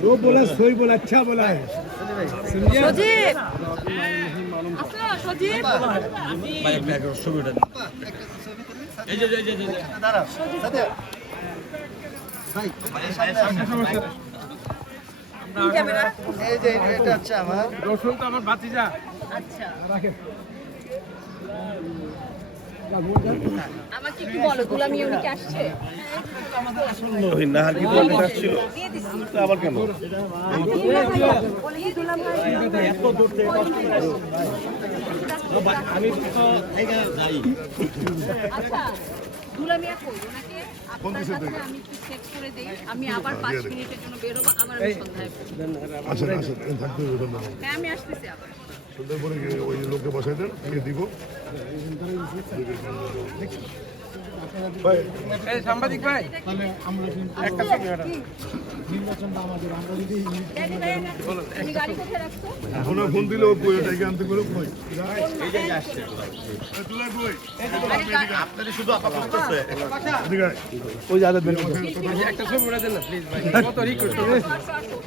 जो बोला सोई बोला अच्छा बोला है সজীব আসো সজীব ছবিটা এই যে এই যে, এই যে তিন ক্যামেরা এই যে এটা হচ্ছে আমার আচ্ছা আমাকে একটু বলো গোলামি উনিকে আসছে? ওই নাহার কি বলতে ছিল আবার কেন? বলে কি দুলাম আচ্ছা দুলামিয়া কই? ওনাকে আপনার কাছে আমি একটু চেক করে দেই। আমি আবার পাঁচ মিনিটের জন্য বের হব আবার সন্ধ্যায় আসেন আসেন থাকতে হবে ওখানে দাঁড়ান। হ্যাঁ আমি আসতেছি আবার। সন্ধ্যার পরে গিয়ে ওই লোককে বসাই দেন দিয়ে দিব। সাংবাদিক ভাই একটা ছবি তুমি গাড়ি কোথায় রাখছো? এখন ফোন দিলে ও আনতে করে কই। ওই যে একটা ছবি উড়া দেন না প্লিজ ভাই। কত রিকোয়েস্ট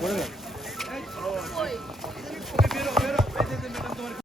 뭐라고?